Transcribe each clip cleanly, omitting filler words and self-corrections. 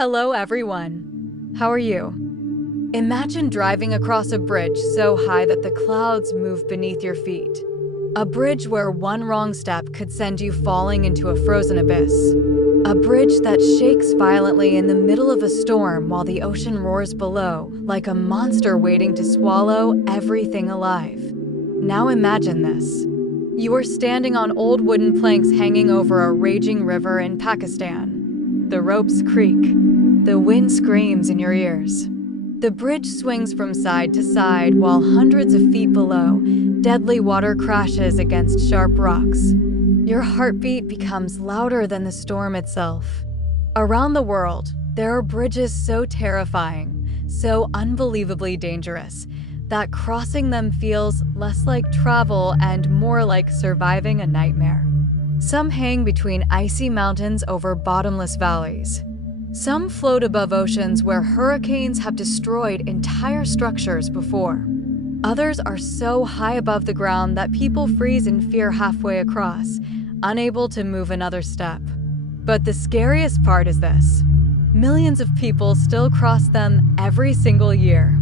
Hello everyone. How are you? Imagine driving across a bridge so high that the clouds move beneath your feet. A bridge where one wrong step could send you falling into a frozen abyss. A bridge that shakes violently in the middle of a storm while the ocean roars below, like a monster waiting to swallow everything alive. Now imagine this. You are standing on old wooden planks hanging over a raging river in Pakistan. The ropes creak. The wind screams in your ears. The bridge swings from side to side while hundreds of feet below, deadly water crashes against sharp rocks. Your heartbeat becomes louder than the storm itself. Around the world, there are bridges so terrifying, so unbelievably dangerous, that crossing them feels less like travel and more like surviving a nightmare. Some hang between icy mountains over bottomless valleys. Some float above oceans where hurricanes have destroyed entire structures before. Others are so high above the ground that people freeze in fear halfway across, unable to move another step. But the scariest part is this. Millions of people still cross them every single year.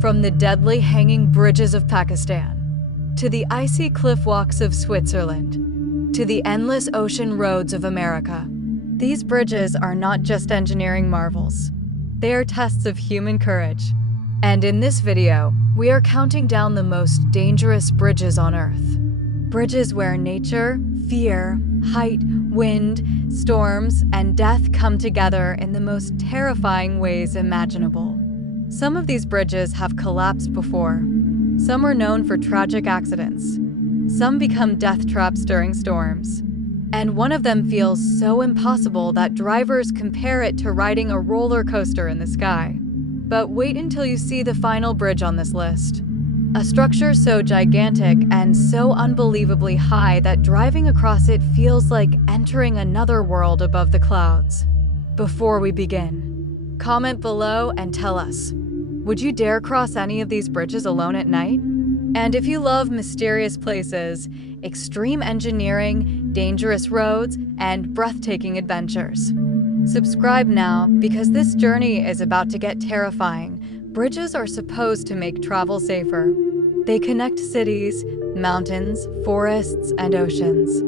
From the deadly hanging bridges of Pakistan, to the icy cliff walks of Switzerland, to the endless ocean roads of America. These bridges are not just engineering marvels. They are tests of human courage. And in this video, we are counting down the most dangerous bridges on Earth. Bridges where nature, fear, height, wind, storms, and death come together in the most terrifying ways imaginable. Some of these bridges have collapsed before. Some are known for tragic accidents. Some become death traps during storms. And one of them feels so impossible that drivers compare it to riding a roller coaster in the sky. But wait until you see the final bridge on this list. A structure so gigantic and so unbelievably high that driving across it feels like entering another world above the clouds. Before we begin, comment below and tell us, would you dare cross any of these bridges alone at night? And if you love mysterious places, extreme engineering, dangerous roads, and breathtaking adventures, subscribe now because this journey is about to get terrifying. Bridges are supposed to make travel safer. They connect cities, mountains, forests, and oceans.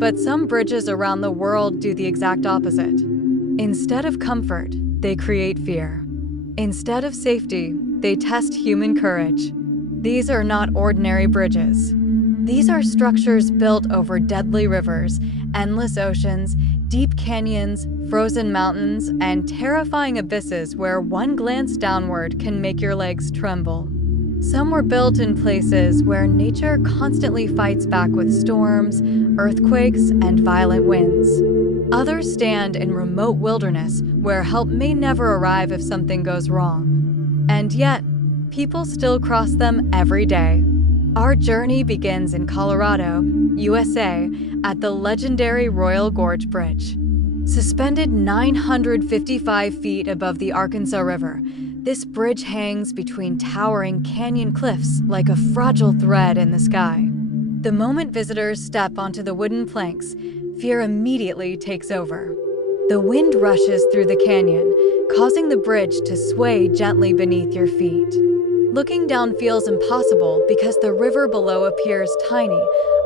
But some bridges around the world do the exact opposite. Instead of comfort, they create fear. Instead of safety, they test human courage. These are not ordinary bridges. These are structures built over deadly rivers, endless oceans, deep canyons, frozen mountains, and terrifying abysses where one glance downward can make your legs tremble. Some were built in places where nature constantly fights back with storms, earthquakes, and violent winds. Others stand in remote wilderness where help may never arrive if something goes wrong. And yet, people still cross them every day. Our journey begins in Colorado, USA, at the legendary Royal Gorge Bridge. Suspended 955 feet above the Arkansas River, this bridge hangs between towering canyon cliffs like a fragile thread in the sky. The moment visitors step onto the wooden planks, fear immediately takes over. The wind rushes through the canyon, causing the bridge to sway gently beneath your feet. Looking down feels impossible because the river below appears tiny,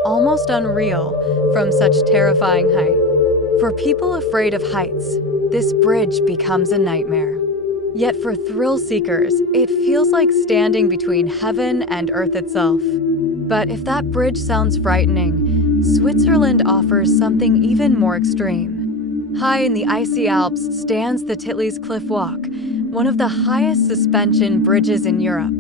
almost unreal, from such terrifying height. For people afraid of heights, this bridge becomes a nightmare. Yet for thrill seekers, it feels like standing between heaven and earth itself. But if that bridge sounds frightening, Switzerland offers something even more extreme. High in the icy Alps stands the Titlis cliff walk, one of the highest suspension bridges in Europe.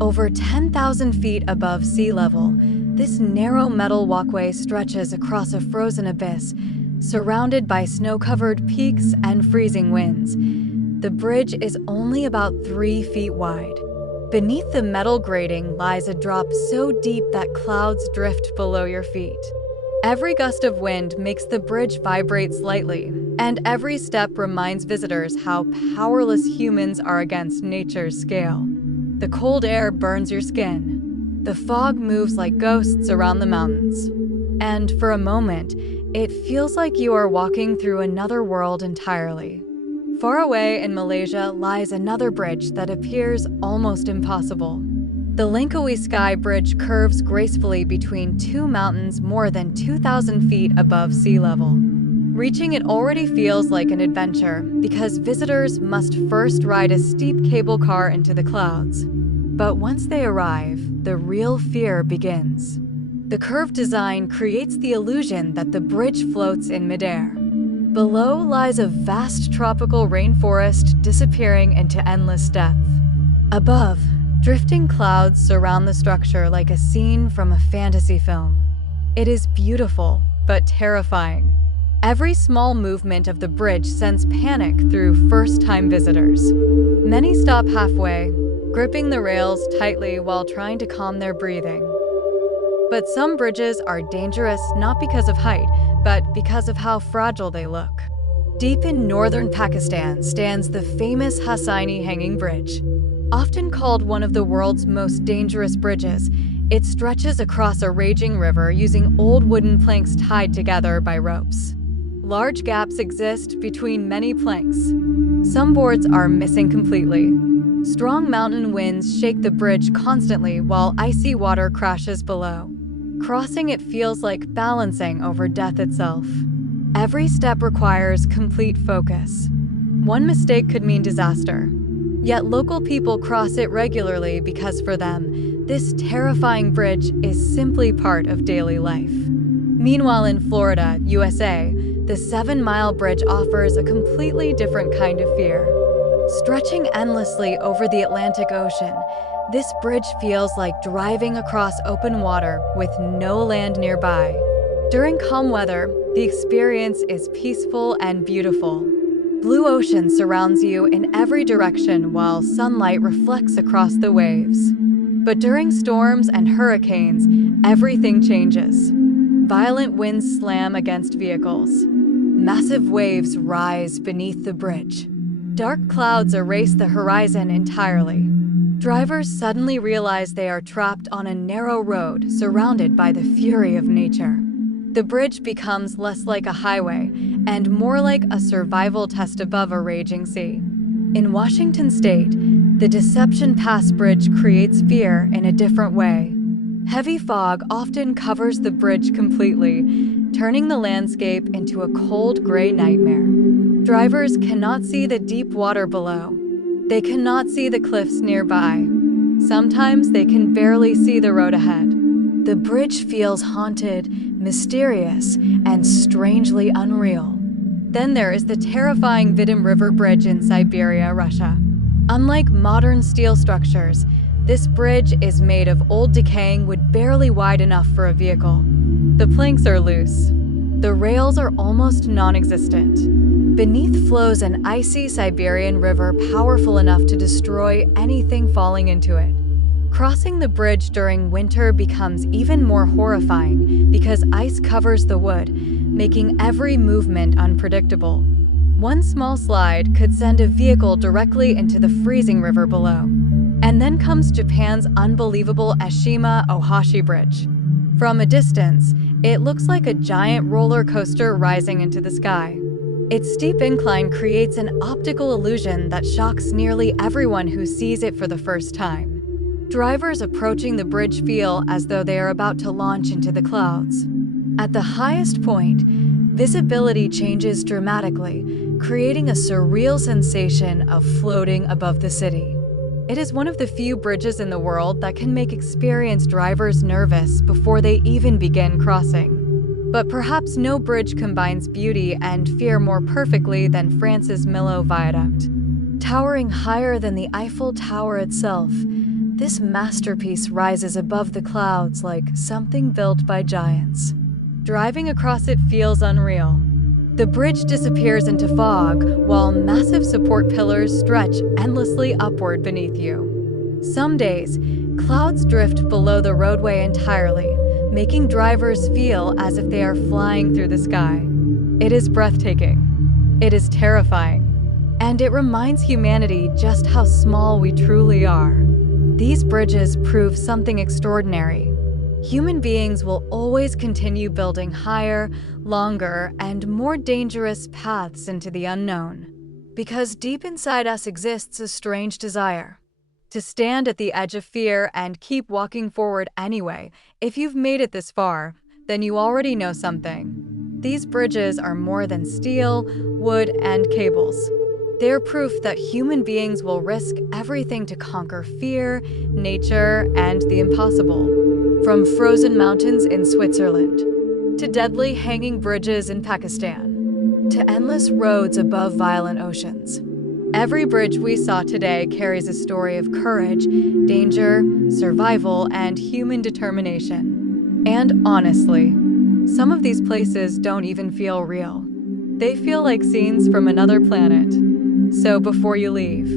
Over 10,000 feet above sea level, this narrow metal walkway stretches across a frozen abyss, surrounded by snow-covered peaks and freezing winds. The bridge is only about 3 feet wide. Beneath the metal grating lies a drop so deep that clouds drift below your feet. Every gust of wind makes the bridge vibrate slightly, and every step reminds visitors how powerless humans are against nature's scale. The cold air burns your skin. The fog moves like ghosts around the mountains. And for a moment, it feels like you are walking through another world entirely. Far away in Malaysia lies another bridge that appears almost impossible. The Langkawi Sky Bridge curves gracefully between two mountains more than 2,000 feet above sea level. Reaching it already feels like an adventure because visitors must first ride a steep cable car into the clouds. But once they arrive, the real fear begins. The curved design creates the illusion that the bridge floats in midair. Below lies a vast tropical rainforest disappearing into endless depth. Above, drifting clouds surround the structure like a scene from a fantasy film. It is beautiful, but terrifying. Every small movement of the bridge sends panic through first-time visitors. Many stop halfway, gripping the rails tightly while trying to calm their breathing. But some bridges are dangerous not because of height, but because of how fragile they look. Deep in northern Pakistan stands the famous Hussaini hanging bridge. Often called one of the world's most dangerous bridges, it stretches across a raging river using old wooden planks tied together by ropes. Large gaps exist between many planks. Some boards are missing completely. Strong mountain winds shake the bridge constantly while icy water crashes below. Crossing it feels like balancing over death itself. Every step requires complete focus. One mistake could mean disaster. Yet local people cross it regularly because for them, this terrifying bridge is simply part of daily life. Meanwhile, in Florida, USA, the 7-mile bridge offers a completely different kind of fear. Stretching endlessly over the Atlantic Ocean, this bridge feels like driving across open water with no land nearby. During calm weather, the experience is peaceful and beautiful. Blue ocean surrounds you in every direction while sunlight reflects across the waves. But during storms and hurricanes, everything changes. Violent winds slam against vehicles. Massive waves rise beneath the bridge. Dark clouds erase the horizon entirely. Drivers suddenly realize they are trapped on a narrow road surrounded by the fury of nature. The bridge becomes less like a highway and more like a survival test above a raging sea. In Washington state, the Deception Pass Bridge creates fear in a different way. Heavy fog often covers the bridge completely, turning the landscape into a cold gray nightmare. Drivers cannot see the deep water below. They cannot see the cliffs nearby. Sometimes they can barely see the road ahead. The bridge feels haunted, mysterious, and strangely unreal. Then there is the terrifying Vitim River Bridge in Siberia, Russia. Unlike modern steel structures, this bridge is made of old decaying wood barely wide enough for a vehicle. The planks are loose. The rails are almost non-existent. Beneath flows an icy Siberian river powerful enough to destroy anything falling into it. Crossing the bridge during winter becomes even more horrifying because ice covers the wood, making every movement unpredictable. One small slide could send a vehicle directly into the freezing river below. And then comes Japan's unbelievable Eshima Ohashi Bridge. From a distance, it looks like a giant roller coaster rising into the sky. Its steep incline creates an optical illusion that shocks nearly everyone who sees it for the first time. Drivers approaching the bridge feel as though they are about to launch into the clouds. At the highest point, visibility changes dramatically, creating a surreal sensation of floating above the city. It is one of the few bridges in the world that can make experienced drivers nervous before they even begin crossing. But perhaps no bridge combines beauty and fear more perfectly than France's Millau Viaduct. Towering higher than the Eiffel Tower itself, this masterpiece rises above the clouds like something built by giants. Driving across it feels unreal. The bridge disappears into fog, while massive support pillars stretch endlessly upward beneath you. Some days, clouds drift below the roadway entirely, making drivers feel as if they are flying through the sky. It is breathtaking. It is terrifying. And it reminds humanity just how small we truly are. These bridges prove something extraordinary. Human beings will always continue building higher, longer, and more dangerous paths into the unknown. Because deep inside us exists a strange desire to stand at the edge of fear and keep walking forward anyway. If you've made it this far, then you already know something. These bridges are more than steel, wood, and cables. They're proof that human beings will risk everything to conquer fear, nature, and the impossible. From frozen mountains in Switzerland, to deadly hanging bridges in Pakistan, to endless roads above violent oceans. Every bridge we saw today carries a story of courage, danger, survival, and human determination. And honestly, some of these places don't even feel real. They feel like scenes from another planet. So before you leave,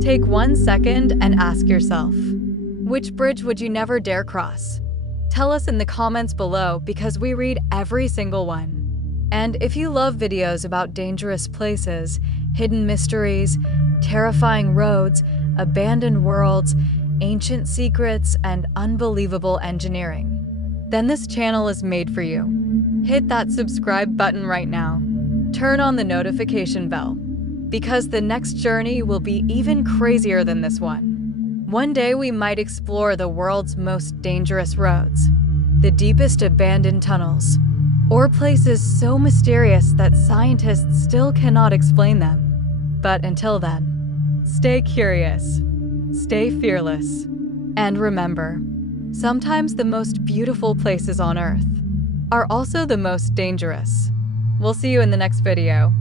take 1 second and ask yourself, which bridge would you never dare cross? Tell us in the comments below because we read every single one. And if you love videos about dangerous places, hidden mysteries, terrifying roads, abandoned worlds, ancient secrets, and unbelievable engineering, then this channel is made for you. Hit that subscribe button right now. Turn on the notification bell, because the next journey will be even crazier than this one. One day we might explore the world's most dangerous roads, the deepest abandoned tunnels, or places so mysterious that scientists still cannot explain them. But until then, stay curious, stay fearless, and remember, sometimes the most beautiful places on Earth are also the most dangerous. We'll see you in the next video.